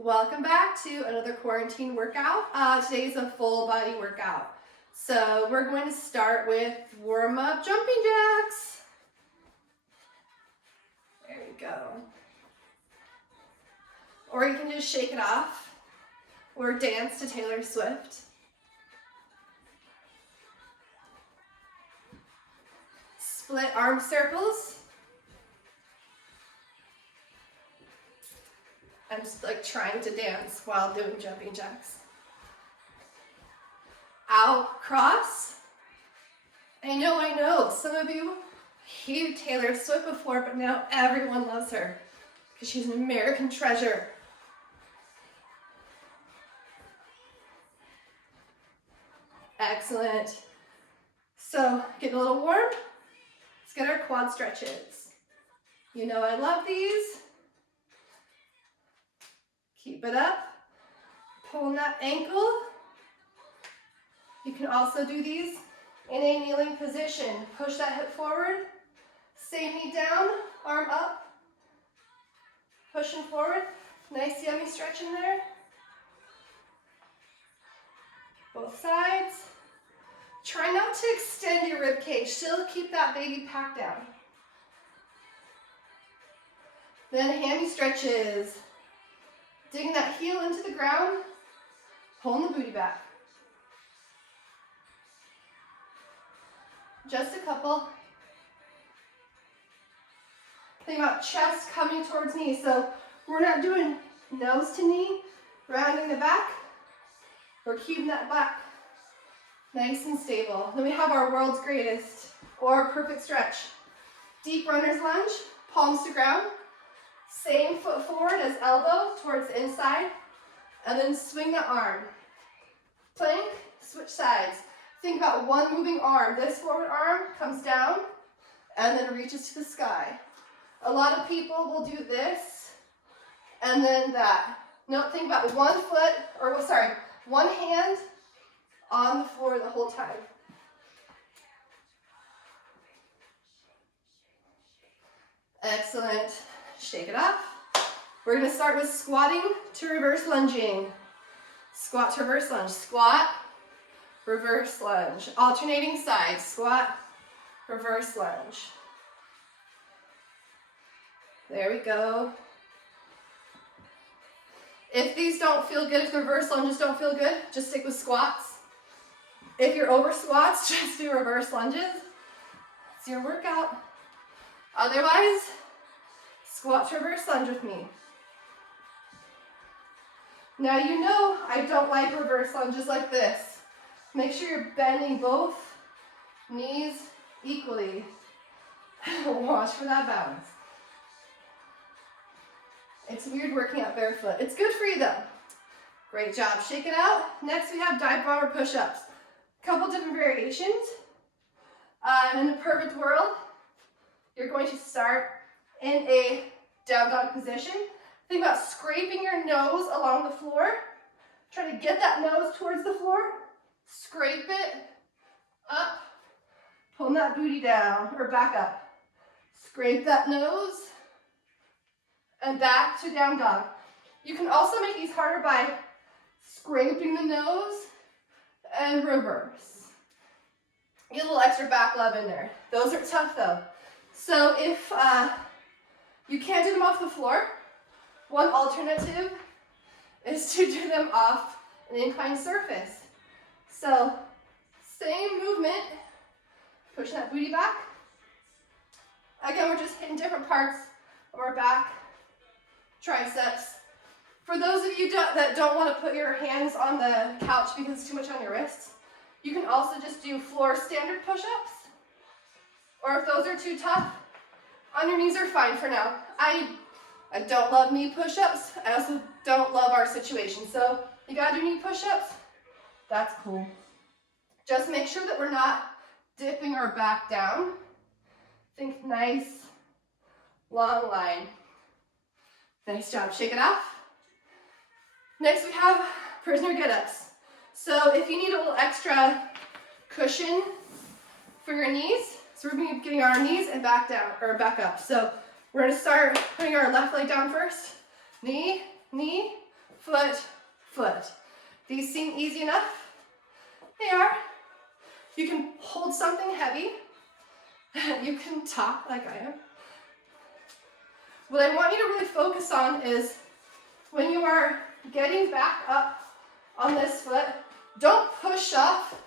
Welcome back to another quarantine workout. Today is a full body workout. So we're going to start with warm-up jumping jacks. There we go. Or you can just shake it off or dance to Taylor Swift. Split arm circles. I'm just like trying to dance while doing jumping jacks. Out, cross. I know, some of you hated Taylor Swift before, but now everyone loves her because she's an American treasure. Excellent. So, getting a little warm. Let's get our quad stretches. You know I love these. Keep it up. Pulling that ankle. You can also do these in a kneeling position. Push that hip forward. Same knee down, arm up. Pushing forward. Nice yummy stretch in there. Both sides. Try not to extend your rib cage. Still keep that baby packed down. Then hammy stretches. Digging that heel into the ground, pulling the booty back. Just a couple. Think about chest coming towards knee. So we're not doing nose to knee, rounding the back. We're keeping that back nice and stable. Then we have our world's greatest or perfect stretch. Deep runner's lunge, palms to ground. Same foot forward as elbow towards the inside, and then swing the arm. Plank, switch sides. Think about one moving arm. This forward arm comes down and then reaches to the sky. A lot of people will do this and then that. No, think about one hand on the floor the whole time. Excellent. Shake it off. We're going to start with squatting to reverse lunging. Squat to reverse lunge. Squat, reverse lunge. Alternating sides. Squat, reverse lunge. There we go. If these don't feel good, if the reverse lunges don't feel good, just stick with squats. If you're over squats, just do reverse lunges. It's your workout. Otherwise, squat to reverse lunge with me. Now you know I don't like reverse lunges like this. Make sure you're bending both knees equally. Watch for that balance. It's weird working out barefoot. It's good for you though. Great job. Shake it out. Next we have Divebomber Push Ups. Couple different variations. In a perfect world, you're going to start in a down dog position. Think about scraping your nose along the floor. Try to get that nose towards the floor. Scrape it up. Pull that booty down or back up. Scrape that nose and back to down dog. You can also make these harder by scraping the nose and reverse. Get a little extra back love in there. Those are tough though. So if you can't do them off the floor, one alternative is to do them off an inclined surface. So same movement, push that booty back. Again, we're just hitting different parts of our back, triceps. For those of you that don't want to put your hands on the couch because it's too much on your wrists, you can also just do floor standard push-ups. Or if those are too tough, on your knees are fine for now. I don't love knee push-ups. I also don't love our situation. So you gotta do knee push-ups. That's cool. Just make sure that we're not dipping our back down. Think nice, long line. Nice job. Shake it off. Next we have prisoner get-ups. So if you need a little extra cushion for your knees, so we're going to be getting our knees and back down, or back up. So we're going to start putting our left leg down first. Knee, knee, foot, foot. These seem easy enough. They are. You can hold something heavy. You can talk like I am. What I want you to really focus on is when you are getting back up on this foot, don't push off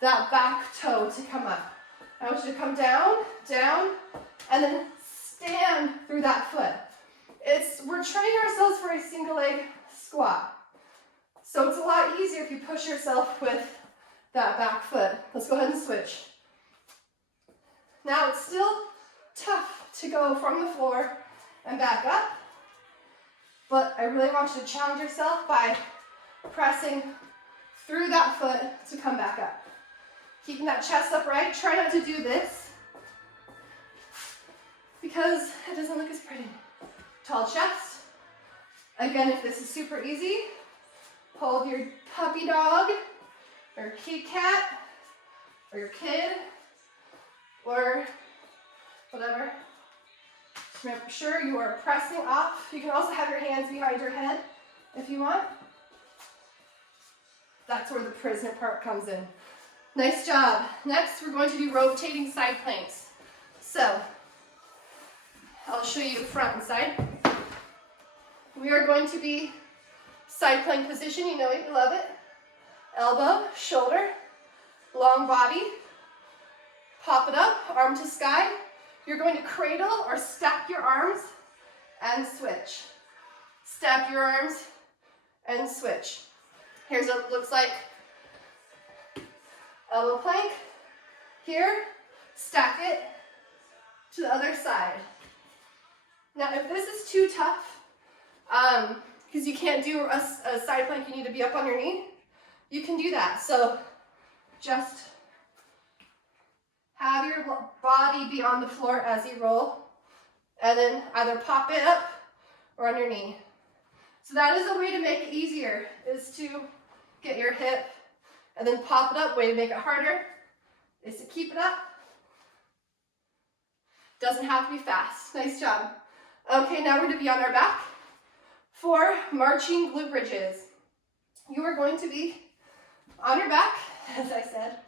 that back toe to come up. I want you to come down, down, and then stand through that foot. We're training ourselves for a single leg squat. So it's a lot easier if you push yourself with that back foot. Let's go ahead and switch. Now it's still tough to go from the floor and back up, but I really want you to challenge yourself by pressing through that foot to come back up. Keeping that chest upright. Try not to do this because it doesn't look as pretty. Tall chest. Again, if this is super easy, hold your puppy dog or kitty cat or your kid or whatever. Just make sure you are pressing up. You can also have your hands behind your head if you want. That's where the prisoner part comes in. Nice job. Next, we're going to do rotating side planks. So, I'll show you front and side. We are going to be side plank position. You know it, you love it. Elbow, shoulder, long body. Pop it up, arm to sky. You're going to cradle or stack your arms and switch. Stack your arms and switch. Here's what it looks like. Elbow plank. Here, stack it to the other side. Now, if this is too tough, because you can't do a side plank, you need to be up on your knee, you can do that. So just have your body be on the floor as you roll, and then either pop it up or on your knee. So that is a way to make it easier, is to get your hip and then pop it up. Way to make it harder is to keep it up. Doesn't have to be fast. Nice job. Okay, now we're going to be on our back for marching glute bridges. You are going to be on your back, as I said.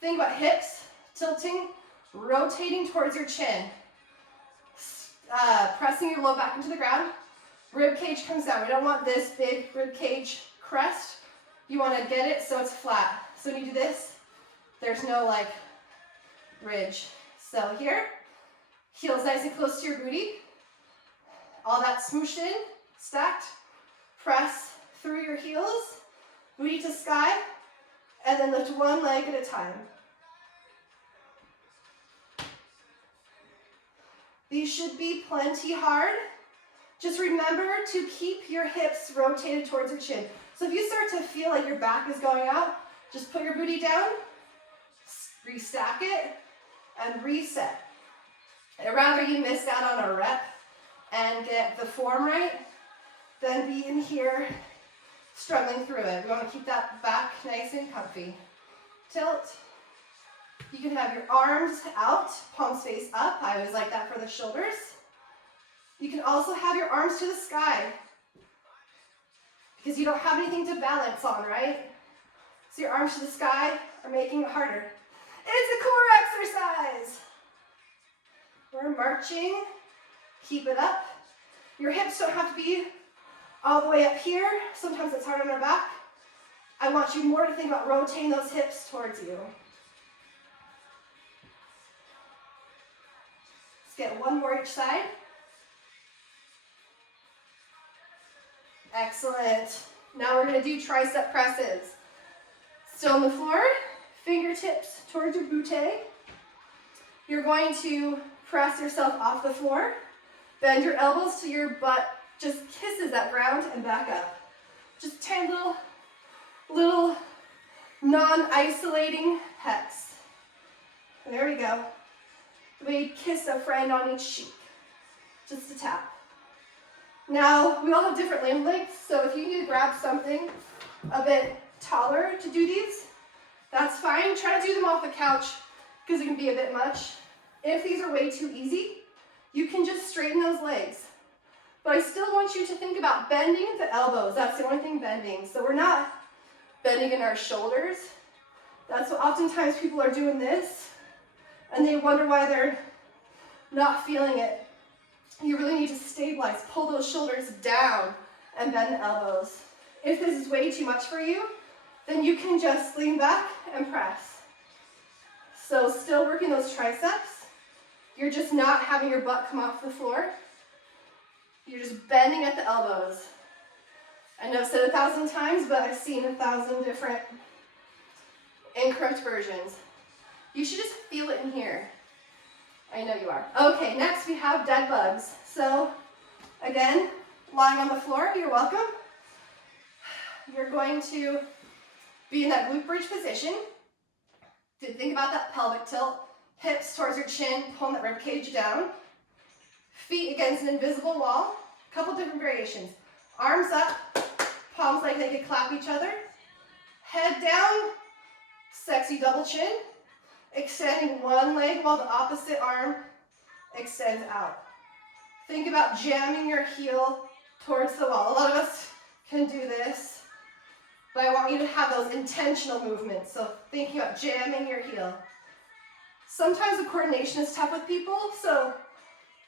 Think about hips tilting, rotating towards your chin. Pressing your low back into the ground. Rib cage comes down. We don't want this big rib cage crest. You want to get it so it's flat. So when you do this, there's no like ridge. So here, heels nice and close to your booty. All that smooshed in, stacked. Press through your heels, booty to sky, and then lift one leg at a time. These should be plenty hard. Just remember to keep your hips rotated towards your chin. So if you start to feel like your back is going out, just put your booty down, restack it, and reset. I'd rather you miss out on a rep and get the form right than be in here struggling through it. We want to keep that back nice and comfy. Tilt. You can have your arms out, palms face up. I always like that for the shoulders. You can also have your arms to the sky because you don't have anything to balance on, right? So your arms to the sky are making it harder. It's a core exercise. We're marching. Keep it up. Your hips don't have to be all the way up here. Sometimes it's hard on our back. I want you more to think about rotating those hips towards you. Let's get one more each side. Excellent. Now we're going to do tricep presses. Still on the floor, fingertips towards your butte. You're going to press yourself off the floor. Bend your elbows to your butt just kisses that ground and back up. Just 10 little non-isolating pecs. There we go. The way you kiss a friend on each cheek. Just a tap. Now, we all have different limb lengths, so if you need to grab something a bit taller to do these, that's fine. Try to do them off the couch because it can be a bit much. If these are way too easy, you can just straighten those legs. but I still want you to think about bending the elbows. That's the only thing bending. So we're not bending in our shoulders. That's what oftentimes people are doing this, and they wonder why they're not feeling it. You really need to stabilize, pull those shoulders down, and bend the elbows. If this is way too much for you, then you can just lean back and press. So still working those triceps. You're just not having your butt come off the floor. You're just bending at the elbows. I know I've said it 1,000 times, but I've seen 1,000 different incorrect versions. You should just feel it in here. I know you are. Okay, next we have dead bugs. So again, lying on the floor, you're welcome. You're going to be in that glute bridge position. Think about that pelvic tilt. Hips towards your chin, pulling that rib cage down. Feet against an invisible wall. A couple different variations. Arms up, palms like they could clap each other. Head down, sexy double chin. Extending one leg while the opposite arm extends out. Think about jamming your heel towards the wall. A lot of us can do this, but I want you to have those intentional movements. So thinking about jamming your heel. Sometimes the coordination is tough with people, so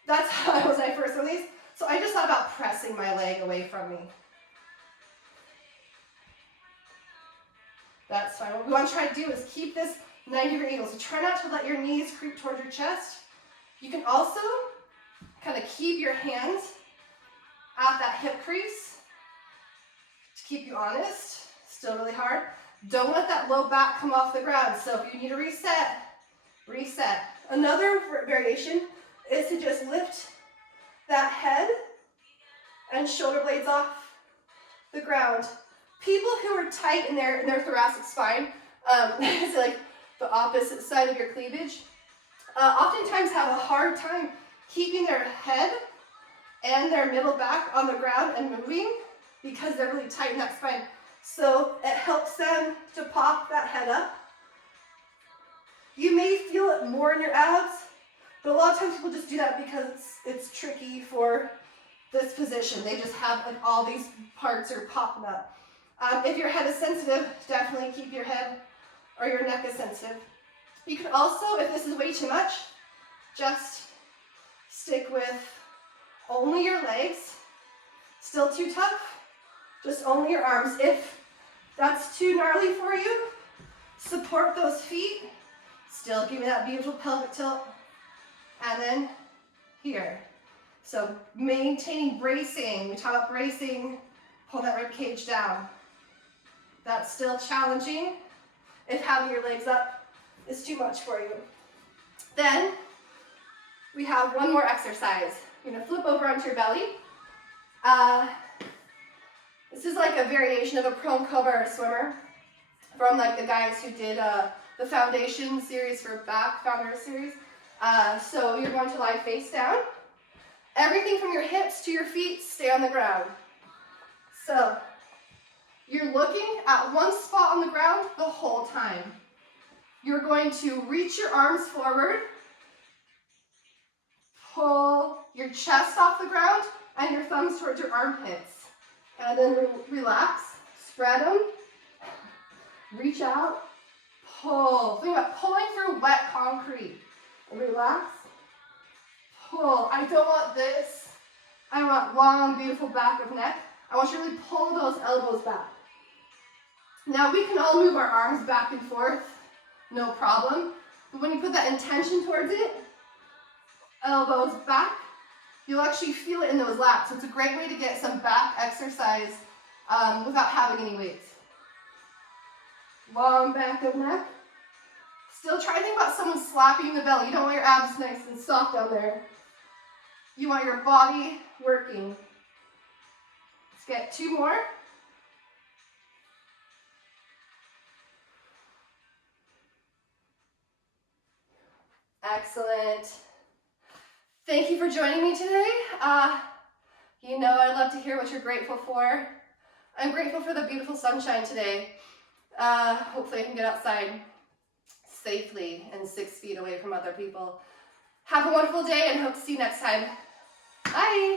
that's how I was when I first learned these. So I just thought about pressing my leg away from me. That's fine. What we want to try to do is keep this 90-degree angle. So try not to let your knees creep towards your chest. You can also kind of keep your hands at that hip crease to keep you honest. Still really hard. Don't let that low back come off the ground. So if you need to reset, reset. Another variation is to just lift that head and shoulder blades off the ground. People who are tight in their thoracic spine, it's like the opposite side of your cleavage, oftentimes have a hard time keeping their head and their middle back on the ground and moving because they're really tight in that spine. So it helps them to pop that head up. You may feel it more in your abs, but a lot of times people just do that because it's tricky for this position. They just have like all these parts are popping up. If your head is sensitive, definitely keep your head or your neck is sensitive. You can also, if this is way too much, just stick with only your legs. Still too tough? Just only your arms. If that's too gnarly for you, support those feet. Still give me that beautiful pelvic tilt. And then here. So maintaining bracing. We talk about bracing, pull that rib cage down. That's still challenging if having your legs up is too much for you. Then we have one more exercise. You're gonna flip over onto your belly. This is like a variation of a prone cobra swimmer from like the guys who did the foundation series for back, founder series. So you're going to lie face down. Everything from your hips to your feet stay on the ground. So you're looking at one spot on the ground the whole time. You're going to reach your arms forward, pull your chest off the ground, and your thumbs towards your armpits. And then relax, spread them, reach out, pull. Think about pulling through wet concrete. Relax, pull. I don't want this. I want long, beautiful back of neck. I want you to really pull those elbows back. Now we can all move our arms back and forth, no problem. But when you put that intention towards it, elbows back, you'll actually feel it in those lats. So it's a great way to get some back exercise without having any weights. Long back of neck. Still try to think about someone slapping the belly. You don't want your abs nice and soft down there. You want your body working. Let's get two more. Excellent. Thank you for joining me today. You know I'd love to hear what you're grateful for. I'm grateful for the beautiful sunshine today. Hopefully I can get outside safely and 6 feet away from other people. Have a wonderful day and hope to see you next time. Bye.